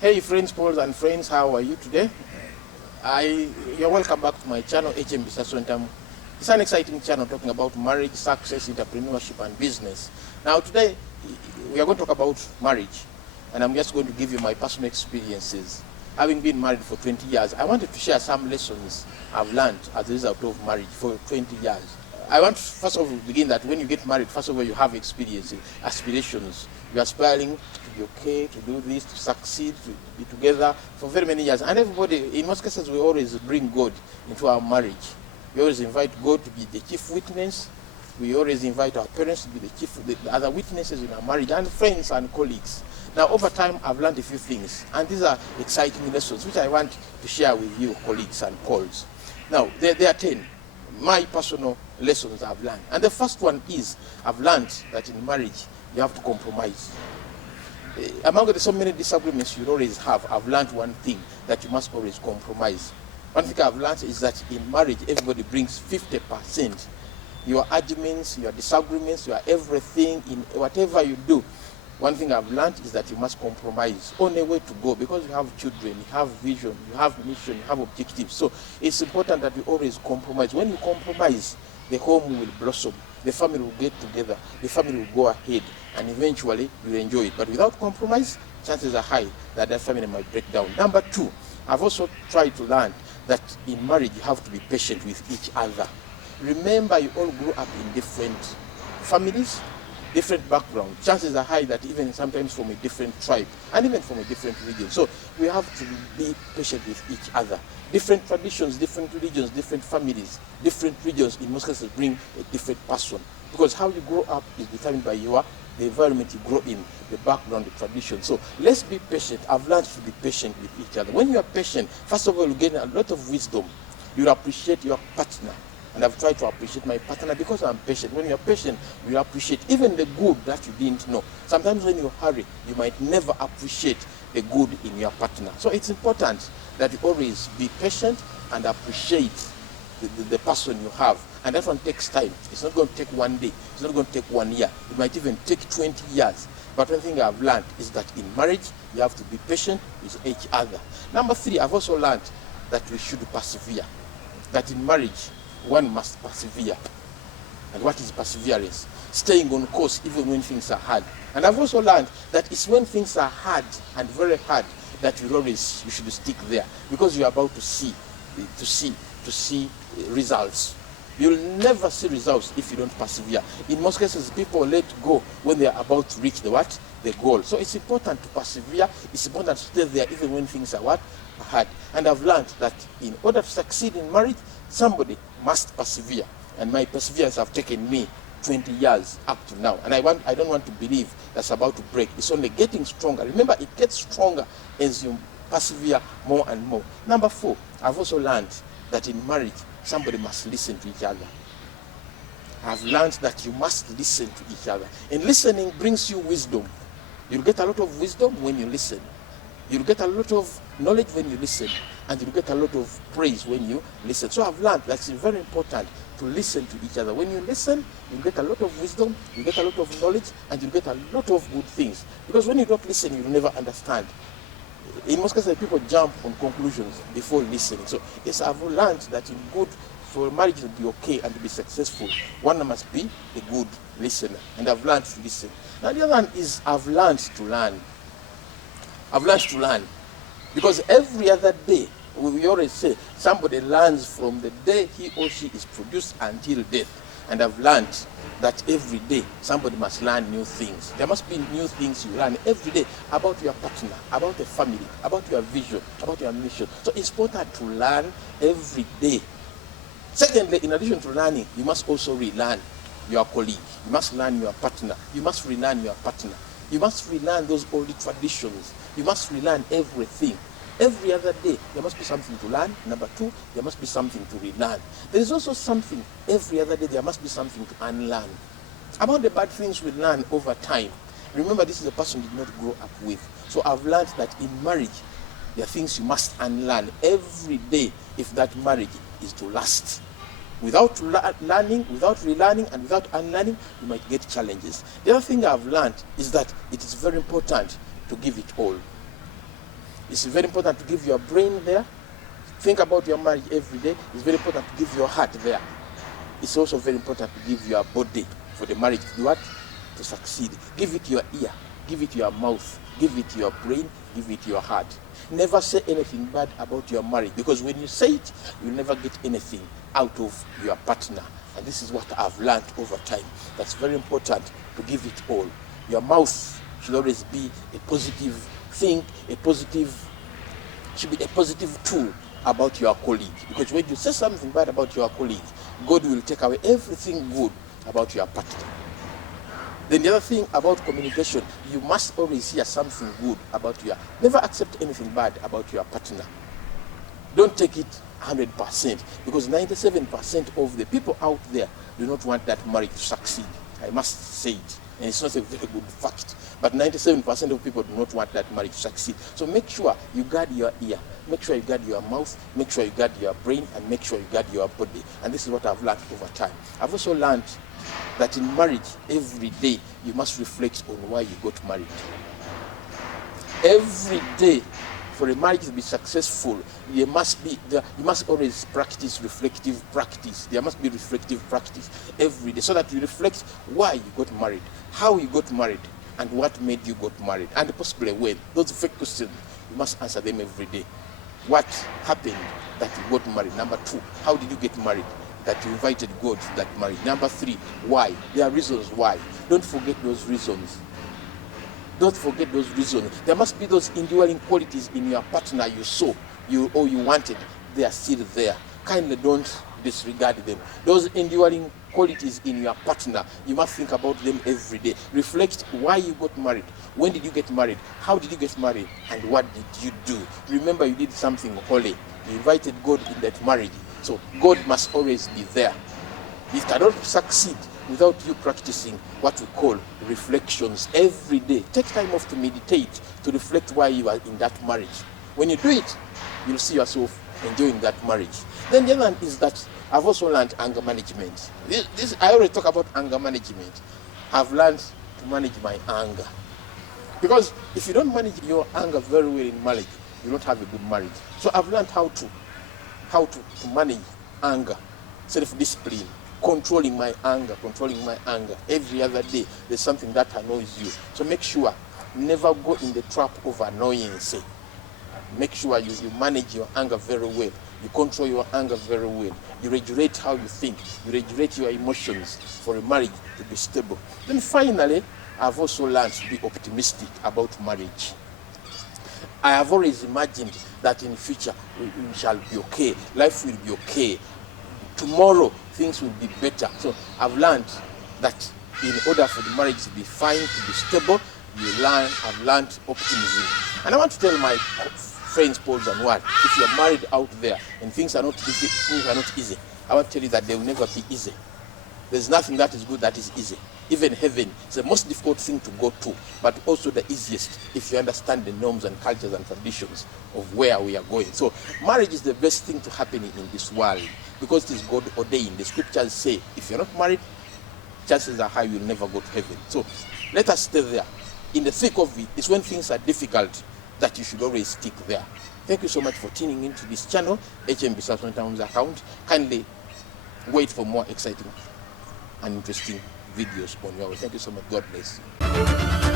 Hey friends, Pauls and friends, how are you today? You're welcome back to my channel, Bisaso. It's an exciting channel talking about marriage, success, entrepreneurship, and business. Now today, we are going to talk about marriage, and I'm just going to give you my personal experiences. Having been married for 20 years, I wanted to share some lessons I've learned as a result of marriage for 20 years. I want to first of all begin that when you get married, first of all, you have experiences, aspirations. You're aspiring to be okay, to do this, to succeed, to be together for very many years. And everybody, in most cases, we always bring God into our marriage. We always invite God to be the chief witness. We always invite our parents to be the other witnesses in our marriage, and friends and colleagues. Now, over time, I've learned a few things, and these are exciting lessons, which I want to share with you, colleagues and Pauls. Now, there are 10. My personal lessons I've learned. And the first one is, I've learned that in marriage, you have to compromise. Among the so many disagreements you always have, I've learned one thing, that you must always compromise. One thing I've learned is that in marriage, everybody brings 50%. Your arguments, your disagreements, your everything, in whatever you do. One thing I've learned is that you must compromise. Only way to go, because you have children, you have vision, you have mission, you have objectives. So it's important that you always compromise. When you compromise, the home will blossom, the family will get together, the family will go ahead, and eventually you'll enjoy it. But without compromise, chances are high that that family might break down. Number 2, I've also tried to learn that in marriage you have to be patient with each other. Remember, you all grew up in different families, different background. Chances are high that even sometimes from a different tribe and even from a different region. So we have to be patient with each other. Different traditions, different religions, different families, different regions in most cases bring a different person. Because how you grow up is determined by the environment you grow in, the background, the tradition. So let's be patient. I've learned to be patient with each other. When you are patient, first of all, you gain a lot of wisdom. You appreciate your partner. And I've tried to appreciate my partner because I'm patient. When you're patient, you appreciate even the good that you didn't know. Sometimes when you hurry, you might never appreciate the good in your partner. So it's important that you always be patient and appreciate the person you have. And that one takes time. It's not going to take one day. It's not going to take 1 year. It might even take 20 years. But one thing I've learned is that in marriage, you have to be patient with each other. Number 3, I've also learned that we should persevere. That in marriage, one must persevere. And what is perseverance? Staying on course even when things are hard. And I've also learned that it's when things are hard and very hard that you should stick there, because you're about to see results. You'll never see results if you don't persevere. In most cases, people let go when they are about to reach the goal. So it's important to persevere. It's important to stay there even when things are hard. And I've learned that in order to succeed in marriage, somebody must persevere. And my perseverance have taken me 20 years up to now. And I don't want to believe that's about to break. It's only getting stronger. Remember, it gets stronger as you persevere more and more. Number 4, I've also learned that in marriage, somebody must listen to each other. I've learned that you must listen to each other. And listening brings you wisdom. You'll get a lot of wisdom when you listen. You'll get a lot of knowledge when you listen. And you'll get a lot of praise when you listen. So I've learned that it's very important to listen to each other. When you listen, you get a lot of wisdom, you get a lot of knowledge, and you get a lot of good things. Because when you don't listen, you'll never understand. In most cases, people jump on conclusions before listening. So yes, I've learned that for marriage to be okay and to be successful, one must be a good listener. And I've learned to listen. Now the other one is I've learned to learn. I've learned to learn. Because every other day, we always say, somebody learns from the day he or she is produced until death. And I've learned that every day somebody must learn new things. There must be new things you learn every day about your partner, about the family, about your vision, about your mission. So it's important to learn every day. Secondly, in addition to learning, you must also relearn your colleague. You must learn your partner. You must relearn your partner. You must relearn those old traditions. You must relearn everything. Every other day, there must be something to learn. Number 2, there must be something to relearn. There is also something, every other day, there must be something to unlearn. About the bad things we learn over time. Remember, this is a person you did not grow up with. So I've learned that in marriage, there are things you must unlearn every day if that marriage is to last. Without learning, without relearning, and without unlearning, you might get challenges. The other thing I've learned is that it is very important to give it all. It's very important to give your brain there. Think about your marriage every day. It's very important to give your heart there. It's also very important to give your body for the marriage to do what? To succeed. Give it your ear, give it your mouth, give it your brain, give it your heart. Never say anything bad about your marriage, because when you say it, you'll never get anything out of your partner. And this is what I've learned over time. That's very important, to give it all. Your mouth should always be a positive thing, should be a positive tool about your colleague. Because when you say something bad about your colleague, God will take away everything good about your partner. Then the other thing about communication, you must always hear something good about never accept anything bad about your partner. Don't take it 100%, because 97% of the people out there do not want that marriage to succeed. I must say it, and it's not a very good fact, but 97% of people do not want that marriage to succeed. So make sure you guard your ear, make sure you guard your mouth, make sure you guard your brain, and make sure you guard your body. And this is what I've learned over time. I've also learned that in marriage, every day, you must reflect on why you got married. Every day, for a marriage to be successful, you must always practice reflective practice. There must be reflective practice every day, so that you reflect why you got married, how you got married, and what made you got married, and possibly when. Those fake questions, you must answer them every day. What happened that you got married? Number 2, how did you get married? That you invited God to that marriage. Number 3, why? There are reasons why. Don't forget those reasons. Don't forget those reasons. There must be those enduring qualities in your partner you saw, you wanted. They are still there. Kindly don't disregard them. Those enduring qualities in your partner, you must think about them every day. Reflect why you got married. When did you get married? How did you get married? And what did you do? Remember, you did something holy. You invited God in that marriage. So God must always be there. You cannot succeed without you practicing what we call reflections every day. Take time off to meditate, to reflect why you are in that marriage. When you do it, you'll see yourself enjoying that marriage. Then the other one is that I've also learned anger management. I already talk about anger management. I've learned to manage my anger. Because if you don't manage your anger very well in marriage, you don't have a good marriage. So I've learned how to manage anger, self-discipline, controlling my anger. Every other day, there's something that annoys you. So make sure, never go in the trap of annoyance. Make sure you manage your anger very well. You control your anger very well. You regulate how you think. You regulate your emotions for a marriage to be stable. Then finally, I've also learned to be optimistic about marriage. I have always imagined that in the future we shall be okay. Life will be okay. Tomorrow things will be better. So I've learned that in order for the marriage to be fine, to be stable, I've learned optimism. And I want to tell my friends, Pauls and what, if you're married out there and things are not easy, I want to tell you that they will never be easy. There's nothing that is good that is easy. Even heaven is the most difficult thing to go to, but also the easiest if you understand the norms and cultures and traditions of where we are going. So marriage is the best thing to happen in this world, because it is God ordained. The scriptures say, if you're not married, chances are high you'll never go to heaven. So let us stay there. In the thick of it, it's when things are difficult that you should always stick there. Thank you so much for tuning into this channel, Bisaso account. Kindly wait for more exciting and interesting videos on your way. Thank you so much. God bless you.